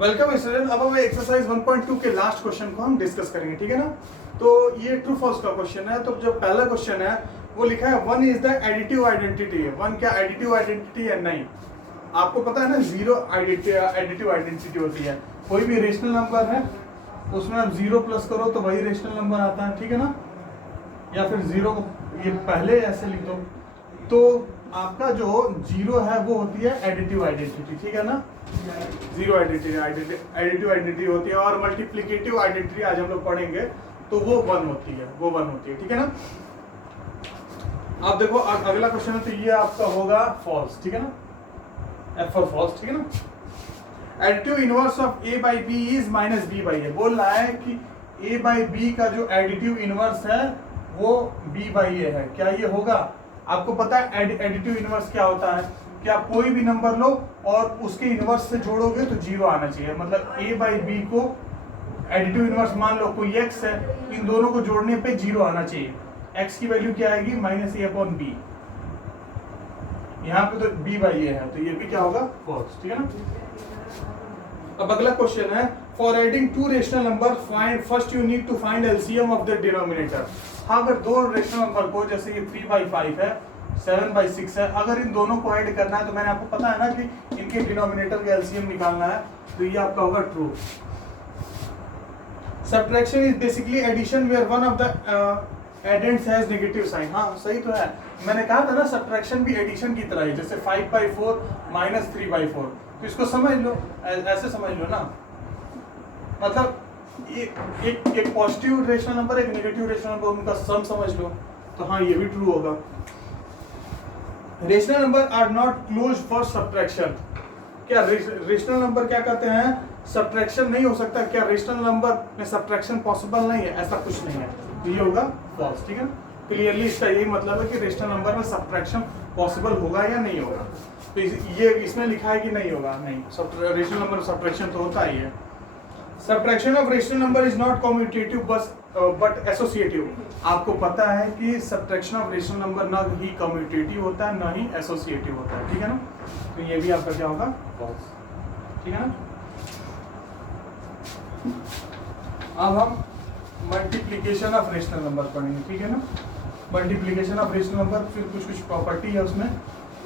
Welcome student. अब हम exercise 1.2 के लास्ट क्वेश्चन को हम डिस्कस करेंगे, ठीक है ना। तो ये ट्रू फॉल्स का क्वेश्चन है। तो जो पहला क्वेश्चन है वो लिखा है one is the additive identity है। वन क्या एडिटिव आइडेंटिटी है? नहीं। आपको पता है ना, जीरो एडिटिव आइडेंटिटी होती है। कोई भी रेशनल नंबर है उसमें आप जीरो प्लस करो तो वही रेशनल नंबर आता है, ठीक है ना। या फिर जीरो ये पहले ऐसे लिख दो तो आपका जो जीरो है वो होती है एडिटिव आइडेंटिटी, ठीक है ना। जीरो एडिटिव आइडेंटिटी होती है और मल्टीप्लिकेटिव आइडेंटिटी आज हम लोग पढ़ेंगे तो वो वन होती है, ठीक है ना। आप देखो अगला क्वेश्चन है तो ये आपका होगा फॉल्स, ठीक है ना। एफ फॉर फॉल्स, ठीक है ना। Additive inverse of A by B is minus B by A. बोल रहा है कि ए बाई बी का जो एडिटिव इनवर्स है वो बी बाई ए है। क्या ये होगा? आपको पता है एडिटिव इनवर्स क्या होता है कि आप कोई भी नंबर लो और उसके इनवर्स से जोड़ोगे तो जीरो आना चाहिए। मतलब ए बाई बी को एडिटिव इनवर्स मान लो कोई एक्स है, इन दोनों को जोड़ने पे जीरो आना चाहिए। एक्स की वैल्यू क्या आएगी? माइनस ए अपॉन बी। यहाँ पे तो बी बाई ए है तो ये भी क्या होगा? फॉल्स, ठीक है ना। अब अगला क्वेश्चन है for adding two rational number find first you need to find LCM of the denominator. हाँ, अगर दो रेशनल नंबर को, जैसे ये 3/5 है, 7/6 है, अगर इन दोनों को ऐड करना है तो मैंने आपको पता है ना कि इनके डिनोमिनेटर का एलसीएम निकालना है, तो ये आपका होगा true. Subtraction is basically addition where one of the addends has negative sign. हाँ सही तो है, मैंने कहा था ना सब्ट्रैक्शन भी एडिशन की तरह है। जैसे 5/4 माइनस 3/4, तो इसको समझ लो, ऐसे समझ लो ना। मतलब एक पॉजिटिव रेशनल नंबर, एक नेगेटिव रेशनल नंबर, उनका सम समझ लो, तो हाँ ये भी ट्रू होगा। Rational number are not close for subtraction. क्या रेशनल नंबर क्या कहते हैं? सब्ट्रैक्शन नहीं हो सकता। क्या रेशनल नंबर में सब्ट्रैक्शन पॉसिबल नहीं है? ऐसा कुछ नहीं है, तो ये होगा फॉल्स, ठीक है। क्लियरली इसका यही मतलब है कि रेशनल नंबर में सब्ट्रैक्शन पॉसिबल होगा या नहीं होगा। तो ये इसमें लिखा है कि नहीं होगा, नहीं। रेशनल नंबर में सब्ट्रैक्शन तो होता ही है। Subtraction of rational number is not commutative but associative. आपको पता है कि सब्ट्रैक्शन ऑफ रेशनल नंबर ना ही कम्यूटेटिव होता है ना ही एसोसिएटिव होता है, ठीक है ना। तो ये भी आपका क्या होगा? फॉल्स, ठीक है ना। अब हम मल्टीप्लिकेशन ऑफ रेशनल नंबर पढ़ेंगे, ठीक है ना। मल्टीप्लिकेशन ऑफ रेशनल नंबर, फिर कुछ प्रॉपर्टी है उसमें,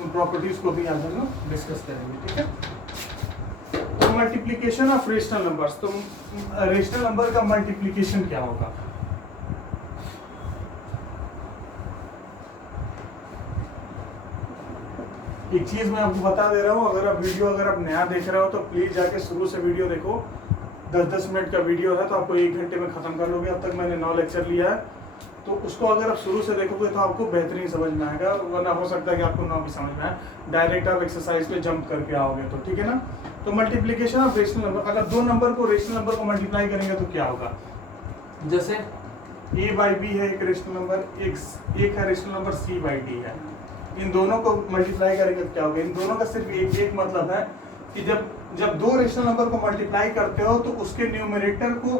उन प्रॉपर्टीज को भी आज हम लोग डिस्कस करेंगे, ठीक है। तो मल्टीप्लिकेशन ऑफ रेशनल नंबर्स, तो रेशनल नंबर का मल्टीप्लिकेशन क्या होगा? एक चीज मैं आपको बता दे रहा हूँ, अगर आप नया देख रहे हो तो प्लीज जाके शुरू से वीडियो देखो। 10-10 मिनट का वीडियो है तो आपको 1 घंटे में खत्म कर लोगे। अब तक मैंने 9 लेक्चर लिया है, तो उसको अगर आप शुरू से देखोगे तो आपको बेहतरीन समझ में आएगा, वरना हो सकता है कि आपको ना भी समझ में आए, डायरेक्ट आप एक्सरसाइज पे जंप करके आओगे तो, ठीक है ना। तो मल्टीप्लिकेशन ऑफ रेशनल नंबर, अगर दो नंबर को रेशनल नंबर को मल्टीप्लाई करेंगे तो क्या होगा? जैसे a बाई बी है एक रेशनल नंबर, एक है rational number c by d है। इन दोनों को मल्टीप्लाई करेंगे तो क्या होगा? इन दोनों का सिर्फ एक मतलब है कि जब दो रेशनल नंबर को मल्टीप्लाई करते हो तो उसके न्यूमरेटर को,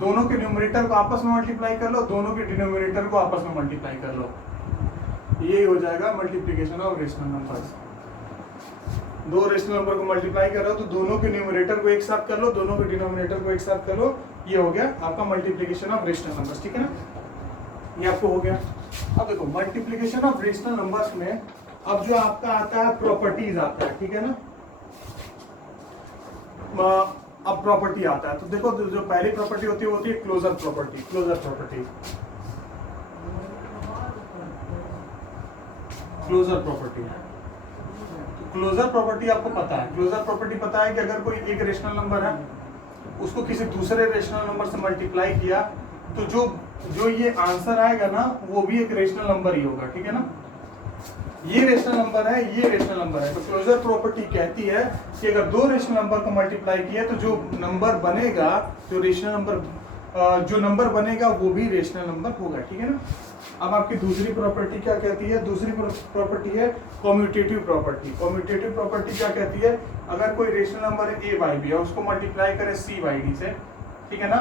दोनों के न्यूमरेटर को आपस में मल्टीप्लाई कर लो, दोनों के डिनोमिनेटर को आपस में मल्टीप्लाई कर लो। ये हो जाएगा मल्टीप्लिकेशन ऑफ रेशनल नंबर्स। दो रेशनल नंबर को मल्टीप्लाई कर रहे हो तो दोनों के न्यूमरेटर को एक साथ कर लो, दोनों के डिनोमिनेटर को एक साथ कर लो। ये हो गया आपका मल्टीप्लिकेशन ऑफ रेशनल नंबर्स, ठीक है ना। ये आपको हो गया। अब देखो मल्टीप्लिकेशन ऑफ रेशनल नंबर्स में अब जो आपका आता है प्रॉपर्टीज आता है, ठीक है ना। अब प्रॉपर्टी आता है तो देखो जो पहली प्रॉपर्टी होती है वो होती है closure property. Closure property closure property आपको पता है। क्लोजर प्रॉपर्टी पता है कि अगर कोई एक रेशनल नंबर है उसको किसी दूसरे रेशनल नंबर से मल्टीप्लाई किया तो जो ये आंसर आएगा ना वो भी एक रेशनल नंबर ही होगा, ठीक है ना। ये रेशनल नंबर है, ये रेशनल नंबर है, तो क्लोजर प्रॉपर्टी कहती है कि अगर दो रेशनल नंबर को मल्टीप्लाई किया तो जो नंबर बनेगा, जो नंबर बनेगा वो भी रेशनल नंबर होगा, ठीक है ना। अब आपकी दूसरी प्रॉपर्टी क्या कहती है? दूसरी प्रॉपर्टी है कम्यूटेटिव प्रॉपर्टी। कम्यूटेटिव प्रॉपर्टी क्या कहती है? अगर कोई रेशनल नंबर है a बाई बी है, उसको मल्टीप्लाई करें c बाई डी से, ठीक है ना,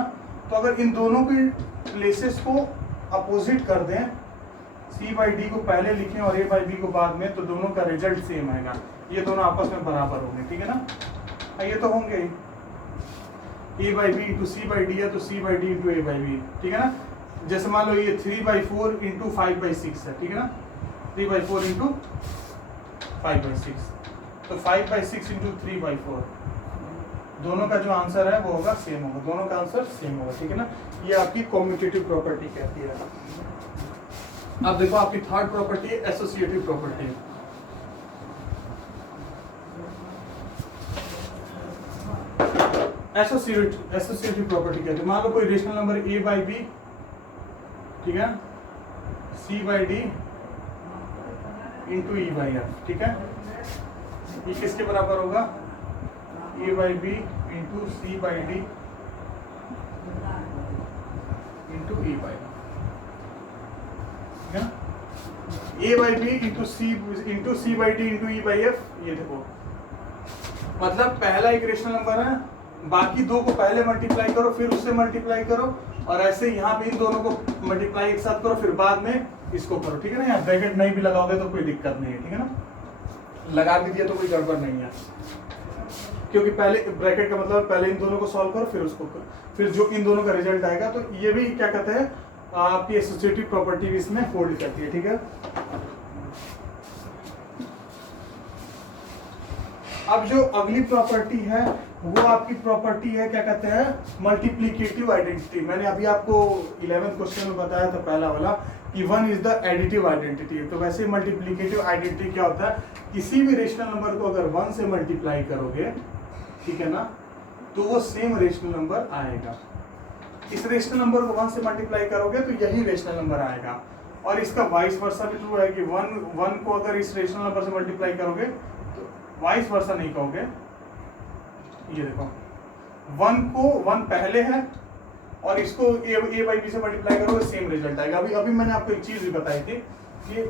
तो अगर इन दोनों के प्लेसेस को अपोजिट कर दें, c बाई डी को पहले लिखें और a बाई बी को बाद में, तो दोनों का रिजल्ट सेम आएगा। ये दोनों आपस में बराबर होंगे, ठीक है ना। ये तो होंगे, a by b into c by d है तो c by d into a by b, ठीक है ना। जैसे मान लो ये 3/4 इंटू 5/6 है, ठीक है ना, 3/4 इंटू 5/6, तो 5/6 इंटू 3/4, दोनों का जो आंसर है वो होगा सेम होगा, दोनों का आंसर सेम होगा, ठीक है ना। ये आपकी कम्यूटेटिव प्रॉपर्टी कहती है। अब देखो आपकी थर्ड प्रॉपर्टी है एसोसिएटिव प्रॉपर्टी। एसोसिएटिव प्रॉपर्टी कहते हैं, मान लो कोई rational number a by b, ठीक है, c by d into e by f, ठीक है, ये किसके बराबर होगा, a by b into c by d into e by f, ठीक है ना। a by b into c by d into e by f, ये देखो मतलब पहला एक रेशनल नंबर है, बाकी दो को पहले मल्टीप्लाई करो फिर उससे मल्टीप्लाई करो, और ऐसे यहाँ पे इन दोनों को मल्टीप्लाई एक साथ करो फिर बाद में इसको करो, ठीक है ना। यहाँ ब्रैकेट नहीं भी लगाओगे तो कोई दिक्कत नहीं है, ठीक है ना, लगा भी दिया तो कोई गड़बड़ नहीं है, क्योंकि पहले ब्रैकेट का मतलब पहले इन दोनों को सॉल्व करो फिर उसको करो, फिर जो इन दोनों का रिजल्ट आएगा। तो ये भी क्या कहते हैं आपकी एसोसिएटिव प्रॉपर्टी भी इसमें होल्ड करती है, ठीक है। अब जो अगली प्रॉपर्टी है वो आपकी प्रॉपर्टी है क्या कहते हैं मल्टीप्लिकेटिव आइडेंटिटी। मैंने अभी आपको 11th क्वेश्चन में बताया था पहला वाला कि 1 इज द एडिटिव आइडेंटिटी। तो वैसे मल्टीप्लिकेटिव आइडेंटिटी क्या होता है, किसी भी रेशनल नंबर को अगर 1 से मल्टीप्लाई करोगे, ठीक है ना, तो वो सेम रेशनल नंबर आएगा। इस रेशनल नंबर को 1 से मल्टीप्लाई करोगे तो यही रेशनल नंबर आएगा, और इसका वाइस वर्सा भी ट्रू है कि 1 को अगर इस रेशनल नंबर से मल्टीप्लाई करोगे तो वाइस वर्सा नहीं कहोगे। ये देखो 1 को 1 पहले है और इसको a बाई बी से मल्टीप्लाई करोगे सेम रिजल्ट आएगा। अभी मैंने आपको एक चीज भी बताई थी कि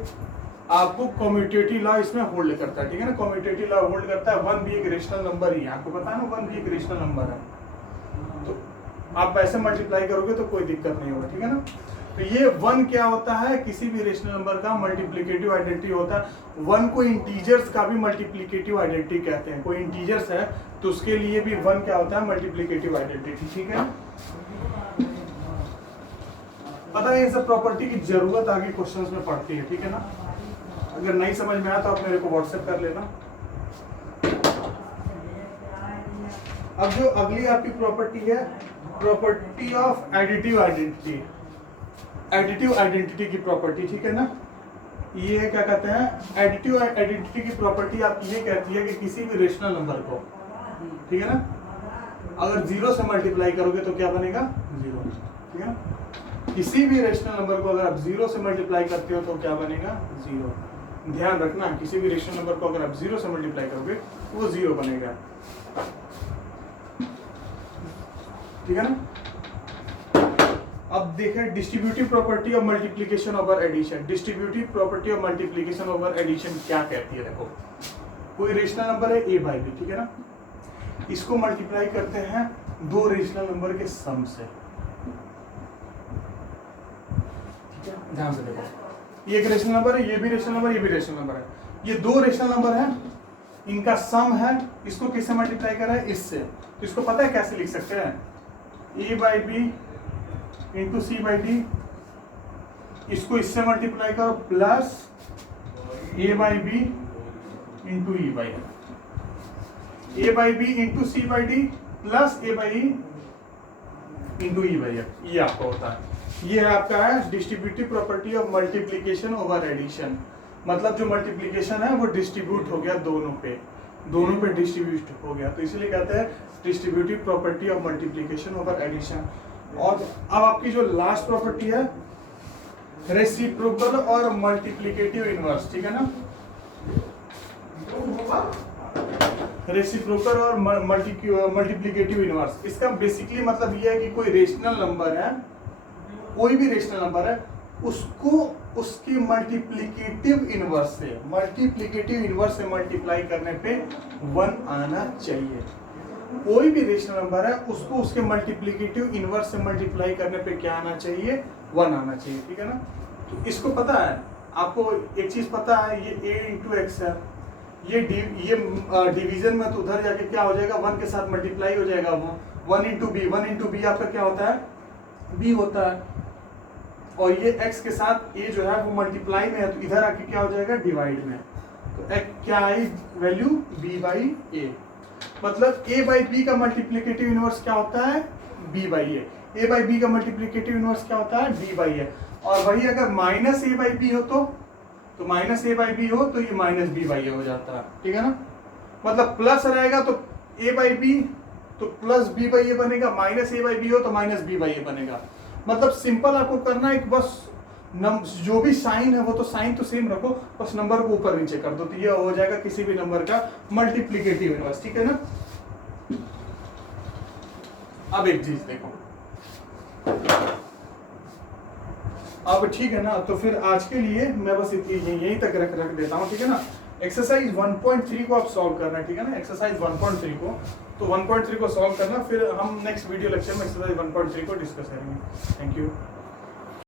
आपको कम्यूटेटिव लॉ इसमें होल्ड करता है, ठीक है ना। कम्यूटेटिव लॉ होल्ड करता है, 1 भी एक रेशनल नंबर ही है, आपको पता है ना 1 भी एक रेशनल नंबर है, तो आप ऐसे मल्टीप्लाई करोगे तो कोई दिक्कत नहीं होगा, ठीक है ना। तो ये 1 क्या होता है, किसी भी रेशनल नंबर का मल्टीप्लिकेटिव आइडेंटिटी होता है। 1 को इंटीजर्स का भी मल्टीप्लिकेटिव आइडेंटिटी कहते हैं। कोई इंटीजर्स है तो उसके लिए भी 1 क्या होता है मल्टीप्लिकेटिव आइडेंटिटी, ठीक है। पता है ये सब प्रॉपर्टी की जरूरत आगे क्वेश्चंस में पड़ती है, ठीक है ना। अगर नहीं समझ में आया तो आप मेरे को व्हाट्सएप कर लेना। अब जो अगली आपकी प्रॉपर्टी है property of additive identity, additive identity की प्रॉपर्टी, ठीक है ना। ये क्या कहते हैं एडिटिव आइडेंटिटी की प्रॉपर्टी आप ये कहती है कि किसी भी रेशनल नंबर को, ठीक है ना, अगर 0 से मल्टीप्लाई करोगे तो क्या बनेगा 0, ठीक है ना। किसी भी रेशनल नंबर को अगर आप 0 से मल्टीप्लाई करते हो तो क्या बनेगा 0। ध्यान रखना किसी भी रेशनल नंबर को अगर आप 0 से मल्टीप्लाई करोगे वो 0 बनेगा, ठीक है ना। अब देखें distributive property of multiplication over addition. Distributive property of multiplication over addition क्या कहती है, देखो कोई रेशनल नंबर है a बाई बी, ठीक है ना, इसको मल्टीप्लाई करते हैं दो रेशनल नंबर के सम से, ठीक है। ध्यान से देखो ये एक रेशनल नंबर है, ये भी रेशनल नंबर, ये भी रेशनल नंबर है, ये दो रेशनल नंबर है, इनका सम है, इसको किससे मल्टीप्लाई कर रहा है इससे। तो इसको पता है कैसे लिख सकते हैं a by b into c by d, इसको इससे मल्टीप्लाई करो plus a by b into e by f, a by b into c by d plus a by into e by f, ये आपका होता है। ये है आपका है distributive property of multiplication over addition. मतलब जो मल्टीप्लिकेशन है वो डिस्ट्रीब्यूट हो गया दोनों पे डिस्ट्रीब्यूट हो गया, तो इसलिए कहते हैं distributive property of multiplication over addition. और अब आपकी जो लास्ट प्रॉपर्टी है रेसिप्रोकल और मल्टीप्लिकेटिव इनवर्स, ठीक है ना। रेसिप्रोकल और मल्टीप्लिकेटिव इनवर्स, इसका बेसिकली मतलब ये है कि कोई रेशनल नंबर है, कोई भी रेशनल नंबर है, उसको उसकी मल्टीप्लिकेटिव इनवर्स से मल्टीप्लाई करने पे 1 आना चाहिए। कोई भी रेशनल नंबर है उसको उसके मल्टीप्लिकेटिव इनवर्स से मल्टीप्लाई करने पे क्या आना चाहिए 1 आना चाहिए, ठीक है ना। तो इसको पता है आपको एक चीज पता है, ये a इंटू एक्स है, ये डिवीजन में तो उधर जाके क्या हो जाएगा, 1 के साथ मल्टीप्लाई हो जाएगा, 1 इंटू बी, 1 इंटू बी आपका क्या होता है, बी होता है, और ये x के साथ a जो है वो मल्टीप्लाई में है, तो इधर आके क्या हो जाएगा, डिवाइड में। तो क्या आई वैल्यू, b बाई ए, मतलब a बाई बी का मल्टीप्लिकेटिव इनवर्स क्या होता है, b by a by b का मल्टीप्लिकेटिव इनवर्स क्या होता है, b बाई ए। और वही अगर माइनस a बाई बी हो तो माइनस a बाई बी हो तो ये माइनस b बाई ए हो जाता है, ठीक है ना। मतलब प्लस रहेगा तो a बाई बी तो प्लस b बाई ए बनेगा, माइनस a बाई बी हो तो माइनस b बाई ए बनेगा। मतलब सिंपल आपको करना है कि बस जो भी साइन है वो तो साइन तो सेम रखो, बस नंबर को ऊपर नीचे कर दो, तो ये हो जाएगा किसी भी नंबर का मल्टीप्लिकेटिव इनवर्स, ठीक है ना। अब एक चीज देखो, अब ठीक है ना, तो फिर आज के लिए मैं बस यहीं तक रख देता हूँ, ठीक है ना। एक्सरसाइज 1.3 को आप सॉल्व करना, ठीक है ना, एक्सरसाइज 1.3 को, तो 1.3 को सॉल्व करना, फिर हम नेक्स्ट वीडियो लेक्चर में एक्सरसाइज 1.3 को डिस्कस करेंगे। Thank you.